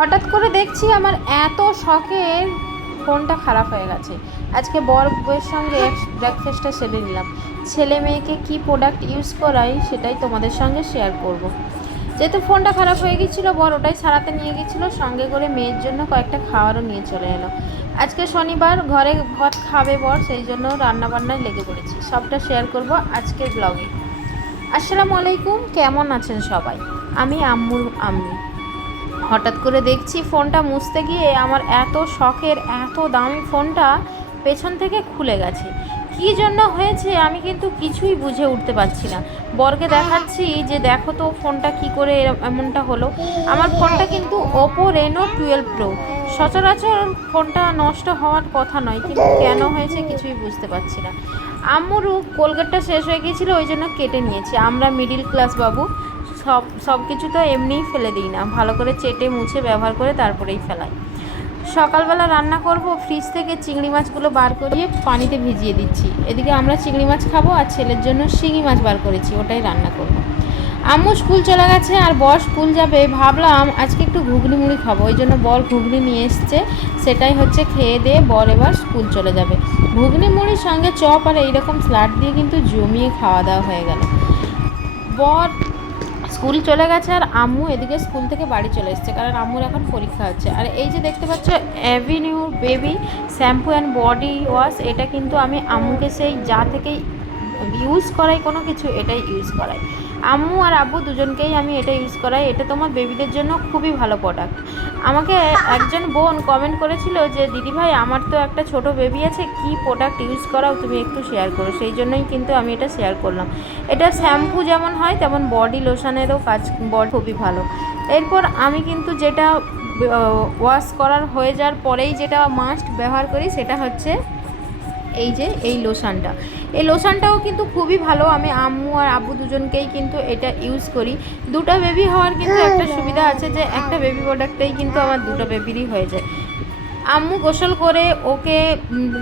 হঠাৎ করে দেখছি আমার এত শখের ফোনটা খারাপ হয়ে গেছে। আজকে বরের সঙ্গে ব্রেকফাস্টটা সেরে নিলাম। ছেলে মেয়েকে কি প্রোডাক্ট ইউজ করাই সেটাই তোমাদের সঙ্গে শেয়ার করব। যেহেতু ফোনটা খারাপ হয়ে গিয়েছিলো, বর ওটাই সারাতে নিয়ে গিয়েছিলো, সঙ্গে করে মেয়ের জন্য কয়েকটা খাবারও নিয়ে চলে এলো। আজকে শনিবার, ঘরে ভাত খাবে বর, সেই জন্য রান্নাবান্নায় লেগে পড়েছি। সবটা শেয়ার করব আজকের ব্লগে। আসসালামু আলাইকুম, কেমন আছেন সবাই? আমি আম্মুর আম্মি। হঠাৎ করে দেখছি ফোনটা মুছতে গিয়ে আমার এত শখের এত দামি ফোনটা পেছন থেকে খুলে গেছে। কী জন্য হয়েছে আমি কিন্তু কিছুই বুঝে উঠতে পারছি না। বরকে দেখাচ্ছি যে দেখো তো ফোনটা কি করে এমনটা হলো। আমার ফোনটা কিন্তু ওপো রেনো 12 প্রো। সচরাচর ফোনটা নষ্ট হওয়ার কথা নয়, কিন্তু কেন হয়েছে কিছুই বুঝতে পারছি না। আম্মুরও কোলগেটটা শেষ হয়ে গিয়েছিলো, ওই জন্য কেটে নিয়েছি। আমরা মিডিল ক্লাস বাবু, সব কিছু তো এমনিই ফেলে দিই না, ভালো করে চেটে মুছে ব্যবহার করে তারপরেই ফেলাই। সকালবেলা রান্না করব, ফ্রিজ থেকে চিংড়ি মাছগুলো বার করিয়ে পানিতে ভিজিয়ে দিচ্ছি। এদিকে আমরা চিংড়ি মাছ খাবো, আর ছেলের জন্য শিঙি মাছ বার করেছি, ওটাই রান্না করব। আম্মু স্কুল চলে গেছে আর বর স্কুল যাবে। ভাবলাম আজকে একটু ঘুগনি মুড়ি খাবো, ওই জন্য বর ঘুগনি নিয়ে এসছে। সেটাই হচ্ছে খেয়ে দিয়ে বর এবার স্কুল চলে যাবে। ঘুগনি মুড়ির সঙ্গে চপ আর এইরকম স্যালাড দিয়ে কিন্তু জমিয়ে খাওয়া দাওয়া হয়ে গেল। বর স্কুল চলে গেছে আর আম্মু এদিকে স্কুল থেকে বাড়ি চলে এসেছে, কারণ আম্মুর এখন পরীক্ষা হচ্ছে। আর এই যে দেখতে পাচ্ছ avenue baby shampoo and body wash, এটা কিন্তু আমি আম্মুকে সেই যা থেকেই ইউজ করাই কোনো কিছু, এটাই ইউজ করাই। আম্মু আর আব্বু দুজনকেই আমি এটা ইউজ করাই। এটা তোমার বেবিদের জন্য খুবই ভালো প্রোডাক্ট। আমাকে একজন বোন কমেন্ট করেছিল যে দিদিভাই আমার তো একটা ছোট বেবি আছে, কি প্রোডাক্ট ইউজ করাও তুমি একটু শেয়ার করো। সেই জন্যই কিন্তু আমি এটা শেয়ার করলাম। এটা শ্যাম্পু যেমন হয় তেমন বডি লোশনেরও কাজ, বডি খুবই ভালো। এরপর আমি কিন্তু যেটা ওয়াশ করার হয়ে যাওয়ার পরেই যেটা মাস্ট ব্যবহার করি সেটা হচ্ছে এই যে এই লোশনটা। এই লোশনটাও কিন্তু খুবই ভালো। আমি আম্মু আর আব্বু দুজনকেই কিন্তু এটা ইউজ করি। দুটো বেবি হওয়ার কিন্তু একটা সুবিধা আছে যে একটা বেবি প্রোডাক্টেই কিন্তু আমার দুটো বেবিরই হয়ে যায়। আম্মু গোসল করে ওকে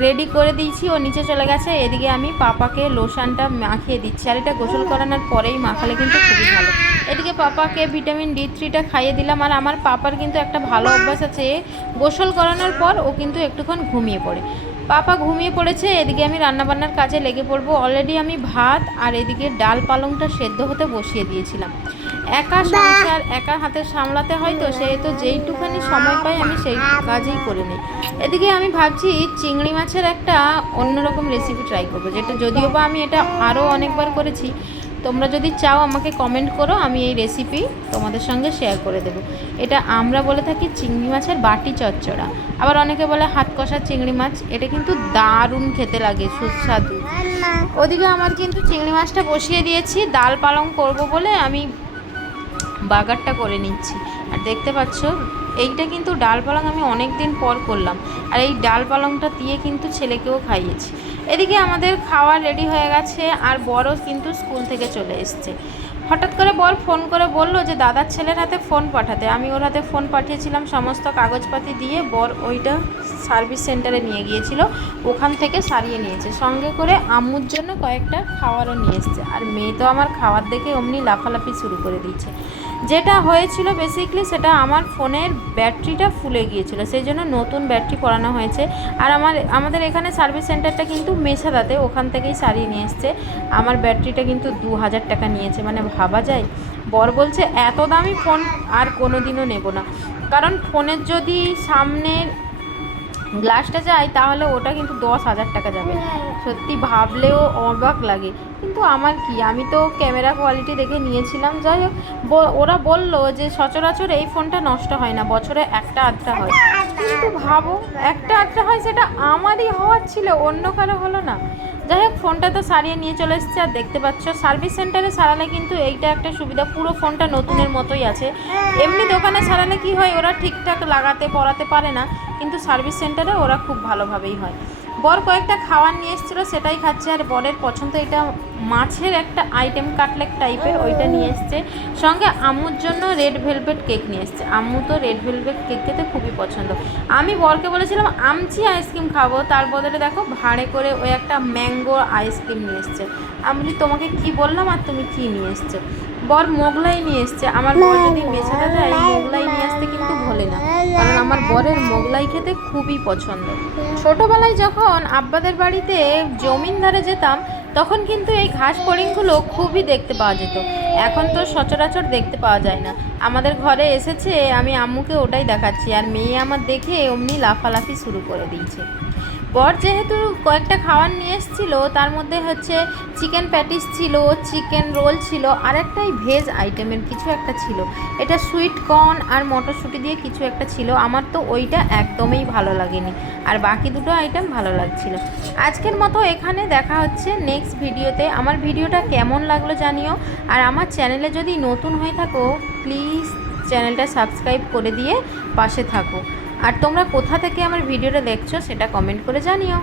রেডি করে দিয়েছি, ও নিচে চলে গেছে। এদিকে আমি পাপাকে লোশনটা মাখিয়ে দিচ্ছি, আর এটা গোসল করানোর পরেই মাখালে কিন্তু খুবই ভালো। এদিকে পাপাকে ভিটামিন D3টা খাইয়ে দিলাম। আর আমার পাপার কিন্তু একটা ভালো অভ্যাস আছে, গোসল করানোর পর ও কিন্তু একটুক্ষণ ঘুমিয়ে পড়ে। পাপা ঘুমিয়ে পড়েছে, এদিকে আমি রান্নাবান্নার কাজে লেগে পড়বো। অলরেডি আমি ভাত আর এদিকে ডাল পালংটা সেদ্ধ হতে বসিয়ে দিয়েছিলাম। একা সংসার একা হাতে সামলাতে হয়, তো সেহেতু যেইটুখানি সময় পাই আমি সেই কাজেই করে নিই। এদিকে আমি ভাবছি চিংড়ি মাছের একটা অন্যরকম রেসিপি ট্রাই করবো, যেটা যদিও বা আমি এটা আরও অনেকবার করেছি। তোমরা যদি চাও আমাকে কমেন্ট করো, আমি এই রেসিপি তোমাদের সঙ্গে শেয়ার করে দেবো। এটা আমরা বলে থাকি চিংড়ি মাছের বাটি চচ্চড়া, আবার অনেকে বলে হাত কষা চিংড়ি মাছ। এটা কিন্তু দারুণ খেতে লাগে, সুস্বাদু। ওদিকে আমার কিন্তু চিংড়ি মাছটা বসিয়ে দিয়েছি। ডাল পালং করব বলে আমি বাগারটা করে নিচ্ছি। আর দেখতে পাচ্ছ এইটা কিন্তু ডাল পালং আমি অনেক দিন পর করলাম, আর এই ডাল পালংটা দিয়ে কিন্তু ছেলেকেও খাইয়েছি। এদিকে আমাদের খাওয়া রেডি হয়ে গেছে, আর বড় কিন্তু স্কুল থেকে চলে এসছে। হঠাৎ করে বর ফোন করে বলল যে দাদার ছেলের হাতে ফোন পাঠাতে। আমি ওর হাতে ফোন পাঠিয়েছিলাম, সমস্ত কাগজপাতি দিয়ে। বর ওইটা সার্ভিস সেন্টারে নিয়ে গিয়েছিল, ওখান থেকে সারিয়ে নিয়েছে। সঙ্গে করে আম্মুর জন্য কয়েকটা খাওয়ারও নিয়ে এসছে। আর মেয়ে তো আমার খাওয়ার দেখে অমনি লাফালাফি শুরু করে দিয়েছে। যেটা হয়েছিল বেসিক্যালি সেটা আমার ফোনের ব্যাটারিটা ফুলে গিয়েছিল, সেই জন্য নতুন ব্যাটারি করানো হয়েছে। আর আমাদের এখানে সার্ভিস সেন্টারটা কিন্তু মেছাদাতে, ওখান থেকেই সারিয়ে নিয়ে এসছে। আমার ব্যাটারিটা কিন্তু 2000 টাকা নিয়েছে, মানে ভাবা যায়। বর বলছে এত দামি ফোন আর কোনো দিনও নেব না, কারণ ফোনের যদি সামনের গ্লাসটা যায় তাহলে ওটা কিন্তু 10,000 টাকা যাবে। সত্যি ভাবলেও অবাক লাগে, কিন্তু আমার কি, আমি তো ক্যামেরা কোয়ালিটি দেখে নিয়েছিলাম। যাই হোক, ওরা বলল যে সচরাচর এই ফোনটা নষ্ট হয় না, বছরে একটা আধটা হয়। কিন্তু ভাবো, একটা আধটা হয়, সেটা আমারই হওয়ার ছিল, অন্য কারো হলো না। যাই হোক, ফোনটা তো সারিয়ে নিয়ে চলে এসেছে। আর দেখতে পাচ্ছ সার্ভিস সেন্টারে সারালে কিন্তু এইটা একটা সুবিধা, পুরো ফোনটা নতুনের মতোই আছে। এমনি দোকানে সারালে কি হয়, ওরা ঠিকঠাক লাগাতে পরাতে পারে না, কিন্তু সার্ভিস সেন্টারে ওরা খুব ভালোভাবেই হয়। বর কয়েকটা খাবার নিয়ে এসেছিলো, সেটাই খাচ্ছে। আর বরের পছন্দ এটা মাছের একটা আইটেম, কাটলেট টাইপের, ওইটা নিয়ে এসছে। সঙ্গে আম্মুর জন্য রেড ভেলভেট কেক নিয়ে এসছে। আম্মু তো রেড ভেলভেট কেক খেতে খুবই পছন্দ। আমি বরকে বলেছিলাম আমচি আইসক্রিম খাবো, তার বদলে দেখো ভাঁড়ে করে ওই একটা ম্যাঙ্গো আইসক্রিম নিয়ে এসছে। আমি বলি তোমাকে কি বললাম আর তুমি কি নিয়ে এসছো। বর মোগলাই নিয়ে এসছে। আমার বর যদি মেছেটা যায় মোগলাই নিয়ে আসতে কিন্তু ভোলে না, কারণ আমার বরের মোগলাই খেতে খুবই পছন্দ। ছোটোবেলায় যখন আব্বাদের বাড়িতে জমিনদারে যেতাম তখন কিন্তু এই ঘাস ফড়িংগুলো খুবই দেখতে পাওয়া যেত। এখন তো সচরাচর দেখতে পাওয়া যায় না। আমাদের ঘরে এসেছে, আমি আম্মুকে ওটাই দেখাচ্ছি, আর মেয়ে আমার দেখে অমনি লাফালাফি শুরু করে দিয়েছে। বর যেহেতু কয়েকটা খাবার নিয়ে এসেছিলো, তার মধ্যে হচ্ছে চিকেন প্যাটিস ছিল, চিকেন রোল ছিল, আর একটাই ভেজ আইটেমের কিছু একটা ছিল। এটা সুইট কর্ন আর মটরশুঁটি দিয়ে কিছু একটা ছিল। আমার তো ওইটা একদমই ভালো লাগেনি, আর বাকি দুটো আইটেম ভালো লাগছিল। আজকের মতো এখানে দেখা হচ্ছে নেক্সট ভিডিওতে। আমার ভিডিওটা কেমন লাগলো জানিও, আর আমার চ্যানেলে যদি নতুন হয়ে থাকো প্লিজ চ্যানেলটা সাবস্ক্রাইব করে দিয়ে পাশে থাকো। আর তোমরা কোথা থেকে আমার ভিডিওটা দেখছো সেটা কমেন্ট করে জানিও।